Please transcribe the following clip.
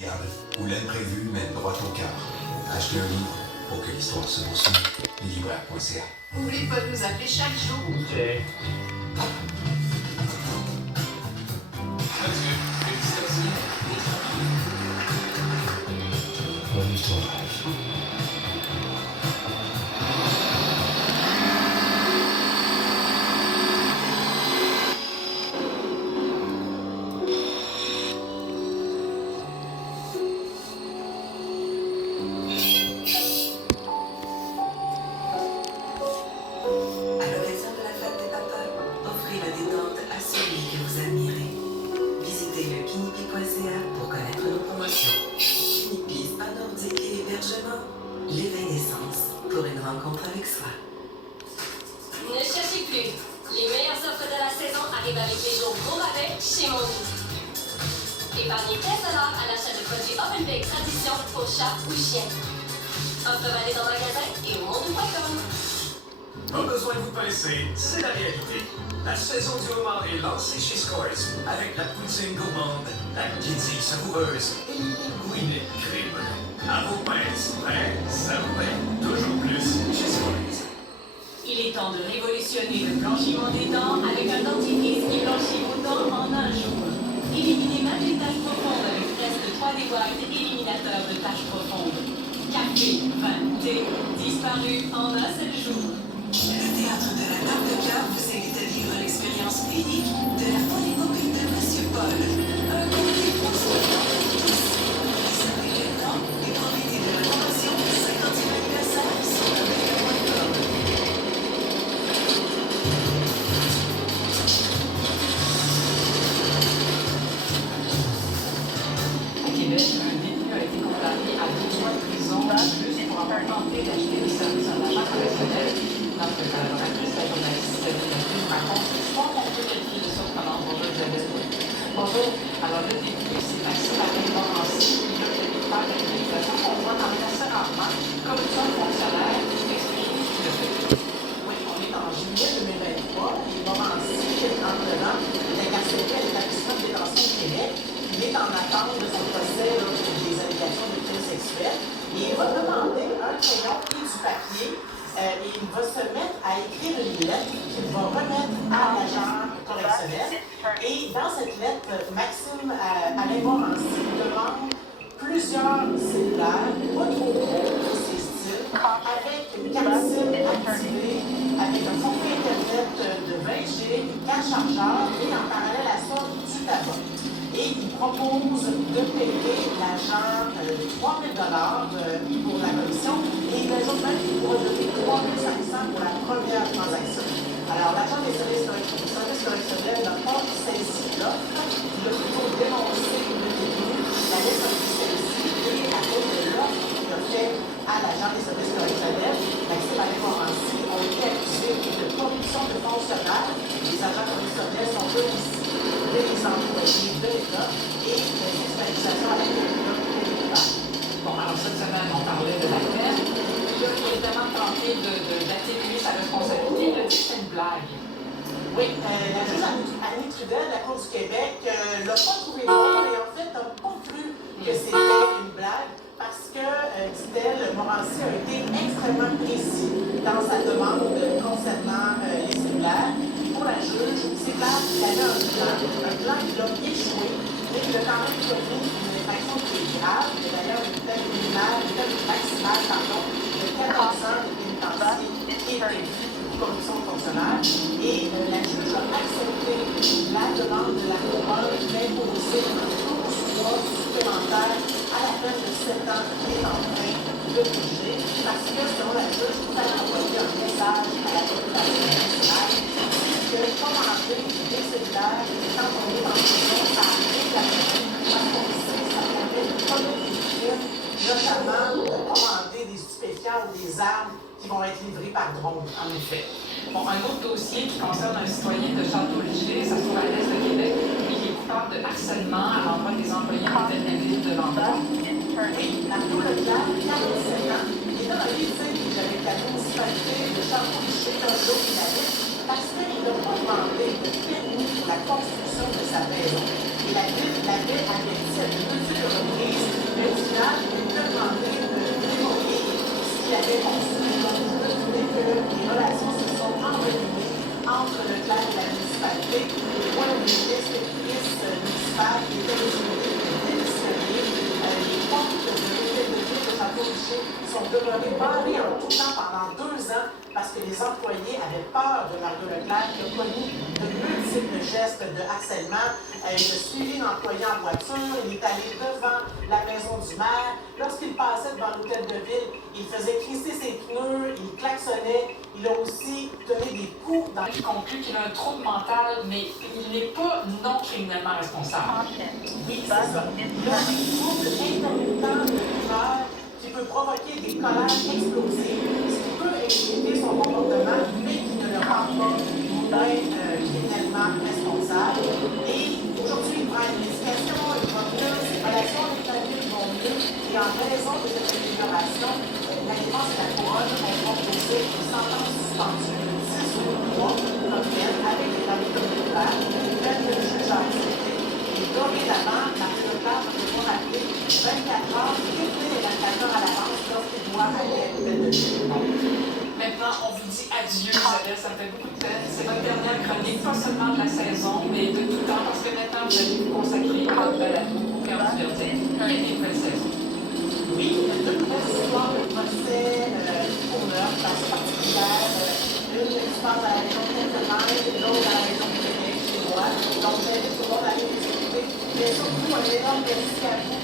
Où l'imprévu mène droit au cœur. Achetez un livre pour que l'histoire se poursuive. Leslibraires.ca. N'oubliez pas de nous appeler chaque jour. OK. Bonne histoire. Pour connaître nos promotions. Kinipi, spa nordique et hébergement. L'éveil d'essence pour une rencontre avec soi. Ne cherchez plus. Les meilleures offres de la saison arrivent avec les jours gros rabais chez Mondy. Épargnez 15 $ à l'achat de produits Ovenbeck Tradition pour chat ou chien. Offre valide en magasin et mondy.com. Pas besoin de vous pincer, c'est la réalité. La saison du homard est lancée chez Scores avec la poutine gourmande, la guédille savoureuse et les linguines crème. À vos pinces, prêts, savourés, toujours plus chez Scores. Il est temps de révolutionner le blanchiment des dents avec un dentifrice qui blanchit vos dents en un jour. Éliminez même les taches profondes avec presque 3D White éliminateur de taches profondes. Café, vin, thé, disparu en un seul jour. Le théâtre de la Table de Cœur vous invite à vivre l'expérience unique de la folle époque de Monsieur Paul. Un comité consultant Découvrez maintenant et profitez de la promotion 50e anniversaire sur rebecca.com. À Québec, un détenu a été condamné à 12 mois de prison plus pour avoir tenté d'acheter le service d'un agent correctionnel. Notre collaboratrice, la journaliste Isabelle raconte l'histoire qu'on peut qualifier de surprenante. Bonjour Isabelle. Bonjour. Alors le détenu, c'est Maxime Morancy, qui a fait des faire de l'utilisation qu'on voit quand même assez rarement, corruption de fonctionnaire, expliquer ce qu'il a fait. Oui, on est en juillet 2023 et Morancy, 39 ans, est incarcéré à l'établissement de détention de Québec. Il est en attente de son procès pour des allégations de crimes sexuels et il va demander un crayon et du papier. Et il va se mettre à écrire une lettre qu'il va remettre à l'agent correctionnel. Et dans cette lettre, Maxime Alain Morancy demande plusieurs cellulaires, pas trop gros, c'est style, avec une carte SIM activée, avec un forfait Internet de 20 G, 4 chargeurs et en parallèle à ça, du tabac. Et il propose de payer l'agent 3 000 $ pour la commission et il ajoute même qu'il pourra donner 3 500 pour la première transaction. Alors, l'agent des services correctionnels n'a pas saisi l'offre, il a plutôt dénoncé le détenu, la lettre a été saisie et à cause de l'offre qu'il a fait à l'agent des services correctionnels, Maxime Alain Morancy ont été accusés de corruption de fonctionnaires. Les agents correctionnels sont eux aussi des employés de l'État et de fiscalisation à la Québec. Bon, alors cette semaine, on parlait de la peine. Il a évidemment tenté d'atténuer sa responsabilité. Il a dit que c'est une blague. Oui, la juge Annie Trudel de la Cour du Québec l'a pas trouvé drôle et en fait n'a pas cru que c'était une blague parce que, dit-elle, Morancy a été extrêmement précis dans sa demande concernant les cellulaires. Pour la juge, c'est clair qu'il avait un plan qui a échoué, mais qu'il a quand même commis une infraction qui est grave. Il y a d'ailleurs une peine maximale de 14 ans de pénitencier qui est prévue pour corruption de fonctionnaire. Et la juge a accepté la demande de la couronne d'imposer un taux supplémentaire à la peine de 7 ans qui est en train de bouger, parce que selon la juge, il fallait envoyer un message à la population nationale que commander des cellulaires quand on est en prison, ça arrive la peine, parce qu'on sait que ça permet de commettre des crimes, notamment de commander des stupéfiants ou des armes qui vont être livrées par drone, en effet. Bon, un autre dossier qui concerne un citoyen de Château-Léger, ça se trouve à l'est de Québec, et qui est coupable de harcèlement à l'endroit des employés de la ville de l'emploi. Oui, Marteau Leclerc, 47 ans, il est dans un litige avec la municipalité de Château-Léger, dans l'eau qu'il habite, parce qu'il n'a pas demandé de permis pour la construction de sa maison. Et la ville avait dit à 2 reprises demeuré barrés en tout temps pendant 2 ans parce que les employés avaient peur de Mario Leclerc qui a connu de multiples gestes de harcèlement. Il a suivi l'employé en voiture, il est allé devant la maison du maire. Lorsqu'il passait devant l'hôtel de ville, il faisait crisser ses pneus, il klaxonnait. Il a aussi donné des coups dans Il conclut qu'il a un trouble mental, mais il n'est pas non criminellement responsable. Oui, c'est ça. Il a un trouble intermittent de l'humeur qui peut provoquer des colères explosives, ce qui peut expliquer son comportement, mais qui ne le rend pas moins criminellement responsable. Et aujourd'hui, il prend une médication, il va mieux, ses relations avec la ville vont mieux, et en raison de cette amélioration, la défense et la couronne vont proposer une sentence suspendue de 6 ou 8 mois comme peine avec les familles communautaires, une peine que le juge a acceptée. Et dorénavant, Mario Leclerc va devoir appeler 24 heures et 24 heures à l'avance lorsqu'il doit aller à l'hôtel de ville. Maintenant, on vous dit adieu, Isabelle, ça me fait beaucoup de peine. C'est votre dernière chronique, pas seulement de la saison, mais de tout temps, parce que maintenant, vous allez vous consacrer à votre balado au cœur du Verdun. Il y a des nouvelles saisons. Oui, il y a 2 nouvelles histoires de procès pour meurtre, assez particulières. Une qui se passe à la région de Pennsylvanie, l'autre à la région de Québec, chez moi. Donc, j'invite tout le monde à aller les écouter. Mais surtout, un énorme merci à vous